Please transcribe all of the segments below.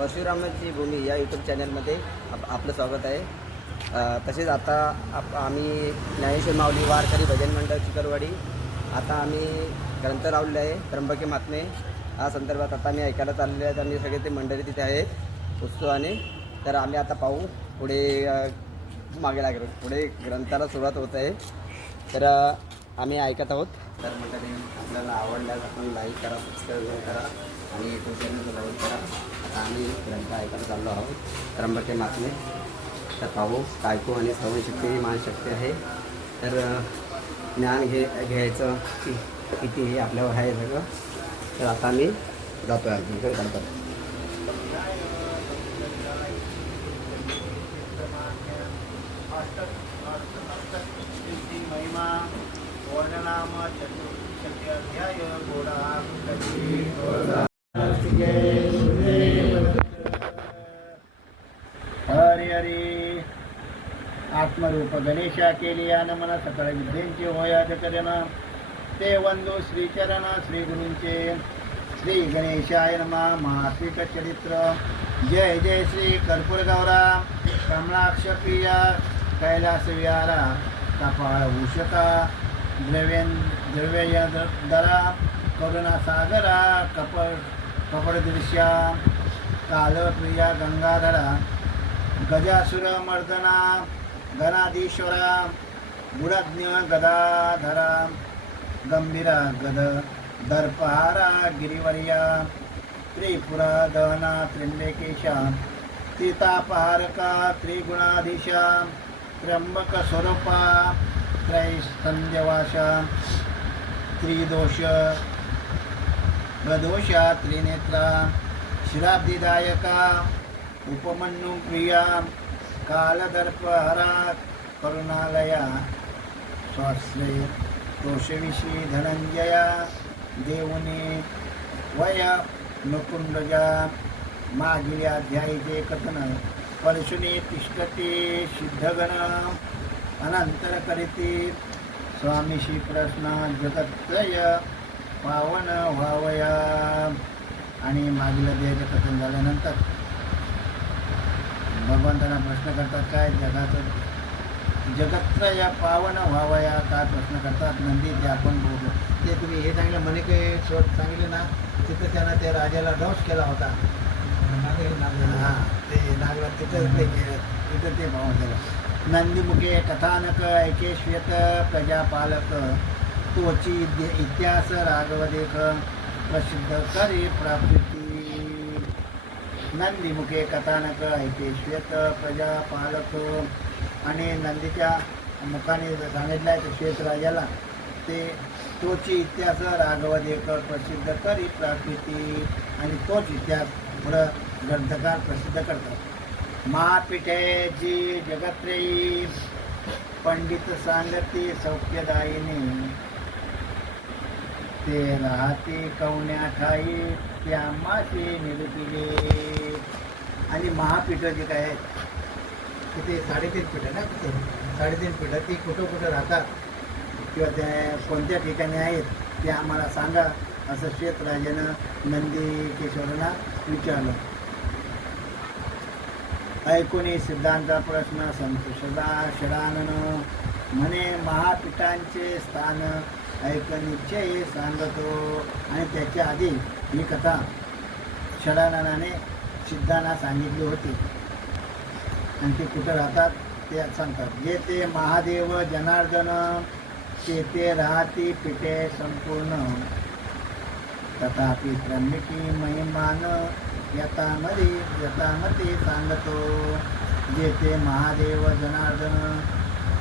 परशुरामाची भूमी या यूट्यूब चॅनलमध्ये आप आपलं स्वागत आहे. तसेच आता आप आम्ही ज्ञानेश्वर माऊली वारकरी भजन मंडळ चिकरवाडी. आता आम्ही ग्रंथ लावलेले आहे त्र्यंबके महात्मे या संदर्भात आता आम्ही ऐकायला चाललेले आहेत आणि सगळे ते मंडळी तिथे आहेत उत्सवाने. तर आम्ही आता पाहू पुढे मागे लागलो. पुढे ग्रंथाला सुरुवात होत आहे. तर आम्ही ऐकत आहोत. तर मंडळी आपल्याला आवडल्यास आपण लाईक करा सबस्क्राईब करा आणि यूट्यूब चॅनल लाईक करा. आता आम्ही ग्रंथ ऐकायला चाललो आहोत. त्र्यंबके मातमे तर पाहू कायको आणि श्रवणशक्ती ही मानशक्ती आहे. तर ज्ञान घे घ्यायचं किती हे आपल्यावर आहे सगळं. तर आता मी जातो आहे अजून गणेशा केली नमन सकळ विद्येंचे होया करेना ते वंदू श्रीचरण श्री गुरूंचे. श्री गणेशाय नमा. महात्मिक चरित्र. जय जय श्री कर्पूर गौरा. कमलाक्ष प्रिया. कैलास विहारा. कपाळ भूषका द्रव्यन द्रव्य दरा करुणा सागरा. कपड कपड दृश्या. कालप्रिया गंगाधरा. गजासुर मर्दना. गणाधीश्वरा गुरज्ञ गदाधरा गंभीरा गद दर्पहारा गिरिवर्या त्रिपुरा दहना त्र्यंबकेशा त्रितापहारका त्रिगुणाधीशा त्र्यंबक स्वरूपा त्रिदोष प्रदोषा त्रिनेत्रा शिराब्दिदायका उपमन्यु प्रिया कालदर्पहरा करुणालया। स्वाश्रय दोषविषी धनंजया देवनी वय नकुंडजा मागील अध्यायीचे कथन परशुनी तिष्ठते सिद्धगण अनंतर करीते स्वामीशी प्रश्न जगत्रय पावन व्हावया आणि मागील अध्यायाचं कथन झाल्यानंतर भगवंतांना प्रश्न करतात काय जगाचं? जगत्रय पावन या काय प्रश्न करतात? नंदी ते आपण बोलतो. ते तुम्ही हे सांगितलं म्हणे काही शोध सांगितले ना तिथं त्यांना त्या राजाला ध्वंस केला होता. हां ते नागला तिथं ते तिथं ते भाव केलं नंदीमुखे कथानक ऐके श्वेत प्रजापालक तोची इतिहास राघवदेख प्रसिद्ध करे प्राप्ती नंदीमुखे कथानक ऐके श्वेत प्रजा पालक आणि नंदीच्या मुखाने सांगितलं आहे श्वेत राजाला ते तोची इतिहास राघवदेख प्रसिद्ध करी प्राकृती आणि तोच इतिहास पुढं ग्रंथकार प्रसिद्ध करतात. महापीठेची जगत्रेयी पंडित सांगती सौख्यदायिनी. ते राहते कवण्या ठाई त्या ते निरुपिले आणि महापीठ जे काय आहेत तिथे साडेतीन पीठ ना तिथे? साडेतीन पीठ ती कुठं कुठं राहतात? किंवा त्या कोणत्या ठिकाणी आहेत ते आम्हाला सांगा. असं श्वेतराजानं नंदी केशवरांना विचारलं. ऐकून सिद्धांचा प्रश्न संतोषदा षडानन म्हणे महापीठांचे स्थान ऐकनिश्चय सांगतो. आणि त्याच्या आधी ही कथा षडाननाने सिद्धांना सांगितली होती. आणि ते कुठं राहतात ते सांगतात. जे ते महादेव जनार्दन ते ते राहती पिठे संपूर्ण. तथापि त्र्यंबकी महिमान यथामध्ये यथामते सांगतो. जे ते महादेव जनार्दन.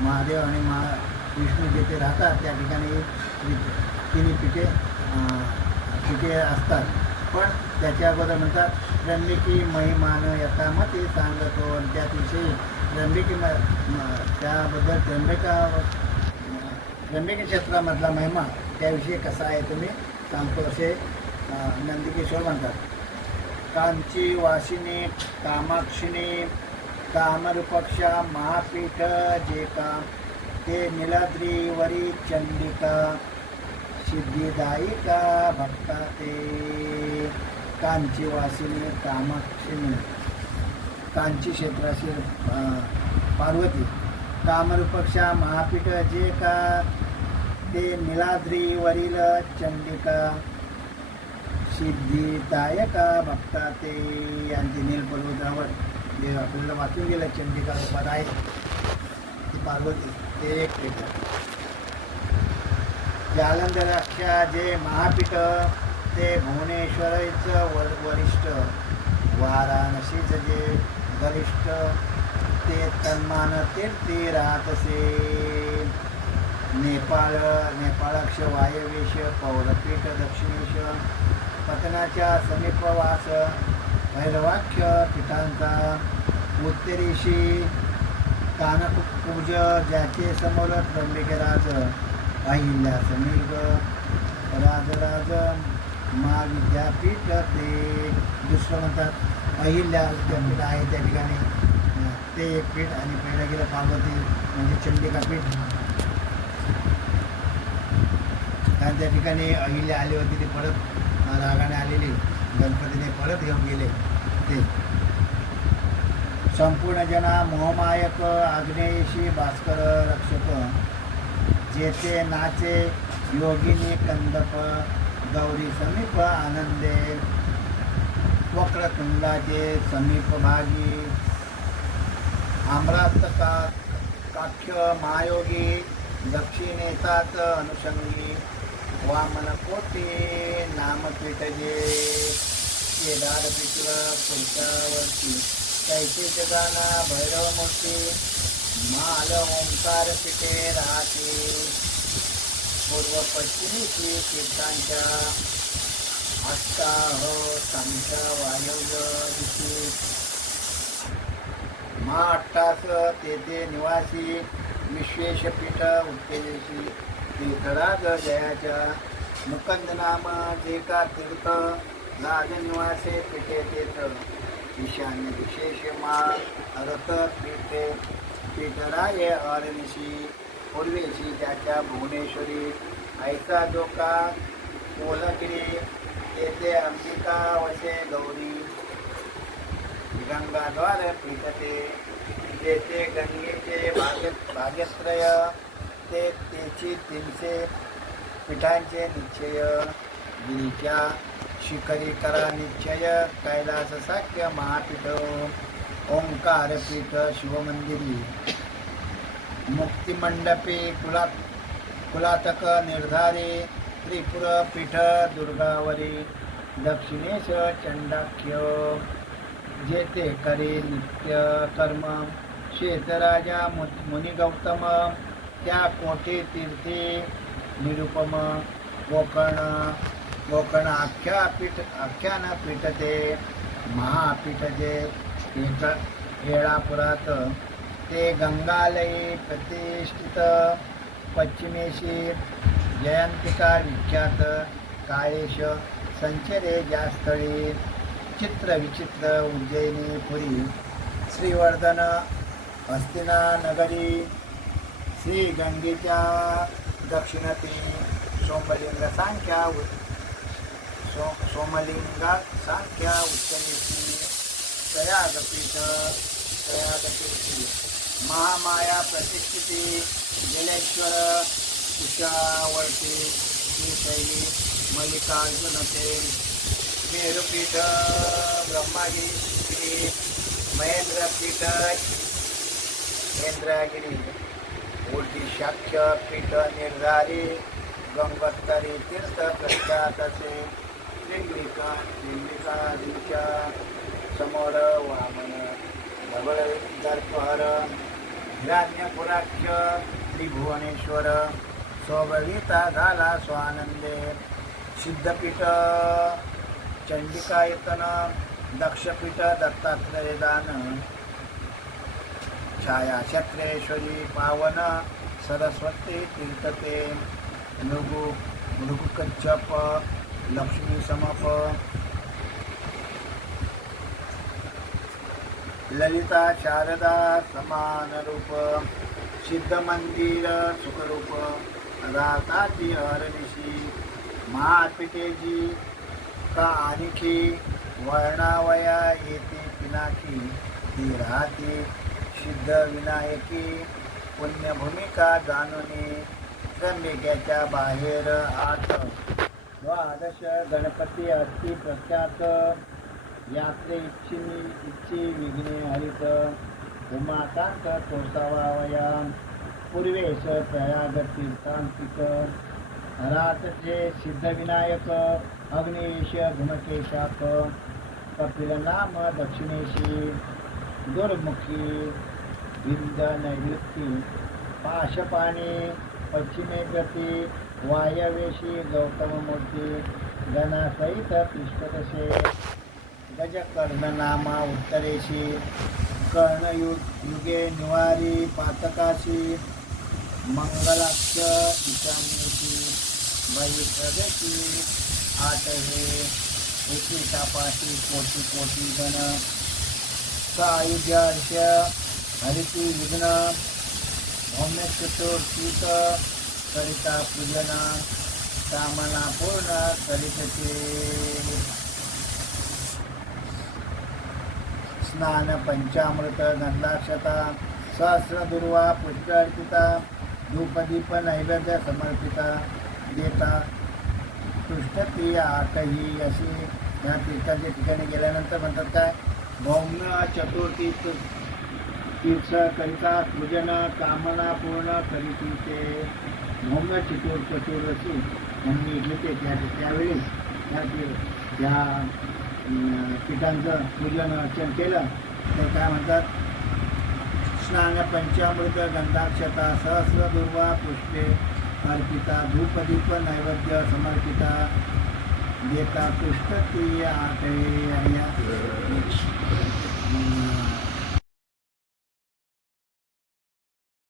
महादेव आणि महा विष्णू जेथे राहतात त्या ठिकाणी तिन्ही पिके पिके असतात. पण त्याच्या अगोदर म्हणतात त्र्यंबकी महिमान ते सांगतो. आणि त्याविषयी त्र्यंबकी म म- त्याबद्दल त्र्यंबिका त्र्यंबकी क्षेत्रामधला महिमा त्याविषयी कसा आहे तुम्ही सांगतो असे नंदिकेश्वर म्हणतात. कांची वासिनी कामाक्षिणी कामरूपक्षा महापीठ जे का ते निलाद्रीवरी चंडिका सिद्धिदायिका भक्ता ते कांची वासिनी कामाक्षिणी कांची क्षेत्राशी पार्वती. कामरूपक्षा महापीठ जे का ते निलाद्रीवरील चंडिका. सिद्धिदायका भक्ता ते यांचे नीलपर्वतावर जे आपल्याला वाचून गेलं चंडिका रूपात आहे. ती पार्वती. ते एक जालंधराच्या जे महापीठ ते भुवनेश्वरचं वर वरिष्ठ. वाराणसीचं जे गरिष्ठ ते तन्मान तीर्थी राहतसे नेपाळ नेपाळक्ष वायवेश पौरपीठ दक्षिणेश पतनाच्या समीपवास भैरवाख्य पीठांचा. उत्तरेशी कानपूज ज्याचे समोर त्र्यंबकेराज. अहिल्या समीप राजराज महाविद्यापीठ ते दुसरं म्हणतात अहिल्या विद्यापीठ आहे त्या ठिकाणी. ते एक पीठ आणि पहिलं गेलं पार्वती म्हणजे चंडिका पीठ. कारण त्या ठिकाणी अहिल्या आली होती ती परत रागाने आलेली. गणपतीने परत घेऊन गेले. ते. संपूर्ण जना मोहमायक आग्नेयशी भास्कर रक्षक. जेथे नाचे योगिनी कंदप गौरी समीप आनंदे वक्रतुंडाचे समीप भागी आम्रात का काख्य महायोगी दक्षिणेचाच अनुषंगी वामन कोटी नामपीठजे केदार पित्र पुढच्या वर्षी कैसे जगाना भैरव मूर्ती माल ओंकार पिठे राहते. पूर्व पश्चिमी तीर्थांच्या अष्टाह त्यांच्या वायव्य दिशी. मा अट्टास तेथे निवासी. विश्वेशपीठ उत्तेजेशी. तीर्थराज जयाच्या मुकंदनाम जे का तीर्थ. राजनिवासे पिठे तीर्थ. ईशान्य विशेष मा रथ पीठे. पीठराय अरणिशी पूर्वेशी त्याच्या भुवनेश्वरी ऐसा जो का कोलगिरी तेथे अंबिका वसे गौरी. गंगाद्वार पीठते तेथे गंगेचे भाग्य भाग्यत्रय ते तेची तीनशे पीठांचे निश्चय. गिरीच्या शिखरी करा निश्चय कैलास साख्य महापीठ. ओंकार पीठ शिवमंदिरी मुक्तिमंडपे कुलात कुलातक निर्धारे त्रिपुर पीठ दुर्गावरी दक्षिणेश चंडाख्य जेते करे नित्य कर्म शेतराजा मु- मुनिगौतम त्या कोठे तीर्थे निरुपम कोकण कोकण आख्या पीठ आख्यान पीठते महापीठते एक हेळापुरात ते गंगालयी प्रतिष्ठित. पश्चिमेशी जयंतिका विख्यात. काळेश संचरे ज्या स्थळी. चित्र विचित्र उज्जैनी पुरी. श्रीवर्धन हस्तिना नगरी श्री गंगेच्या दक्षिणती सोमलिंग सांख्या उ- सो सोमलिंगा सांख्या उच्चनेशी प्रयागपीठ प्रयागपीठी महामाया प्रतिष्ठिती जलेश्वर उषावर्ती श्रीशैली मल्लिकार्जुनते मेरुपीठ ब्रह्मागिरी श्री महेंद्रपीठ इंद्रागिरी शाक्ष पीठ निर्धारी गंगोत्तरी तीर्थ प्रख्यात असे लिंगिका लिंगिकादीच्या समोर वामन धबळ दर्पहर हिरण्यपुराख्य त्रिभुवनेश्वर स्वभविता झाला स्वानंदे. सिद्धपीठ चंडिकायतन दक्षपीठ दत्तात्रयदान छाया पावन सरस्वती तीर्थते. मृगु मृगुकच्छप लक्ष्मी समप. ललिता शारदा समान रूप सिद्ध मंदिर सुखरूप राताची हरनिशी महापिठेची का आणखी वर्णावया येते पिनाकी ती राहते सिद्ध विनायकी पुण्यभूमिका जाणून त्र्यंबिकेच्या बाहेर आठ. द्वादश गणपती अति प्रख्यात यात्रे इच्छिनी इच्छी विघ्ने हरित उमाकांत तोसावावया पूर्वेश प्रयाग तीर्थांतिक रातचे सिद्धविनायक अग्नेश धुमकेशाक कपिल नाम दक्षिणेशी दुर्मुखी विंद नैवृत्ती पाशपाणी पश्चिमे गती वायवेशी गौतम मूर्ती गणासहित पृष्ठदशे गजकर्णनामा उत्तरेशी कर्णयु युगे निवारी पातकाशी मंगलाक्ष ईशान्येशी बहिप्रदेशी आठ हे एकी तापाशी कोटी कोटी गण सायुध्य हरिती विघ्न भौम्य चतुर्थीत करिता पूजना कामना पूर्ण करीत स्नान पंचामृत गंधाक्षता सहस्र दुर्वा पुष्प धूपदीप नैवेद्य समर्पिता देता पृष्ठती आठही अशी ह्या तीर्थाच्या ठिकाणी गेल्यानंतर म्हणतात काय? भौम्य चतुर्थी तीर्थ करिता पूजन कामना पूर्ण करीती ते भौम्य चतुर चतुर्दशी म्हणून घेते त्या त्यावेळी त्या त्या पिठांचं पूजन अर्चन केलं तर काय म्हणतात स्नान पंचामृत गंधाक्षता सहस्र दुर्वा पुष्पे अर्पिता धूपदीप नैवेद्य समर्पिता देता पृष्ठ ती या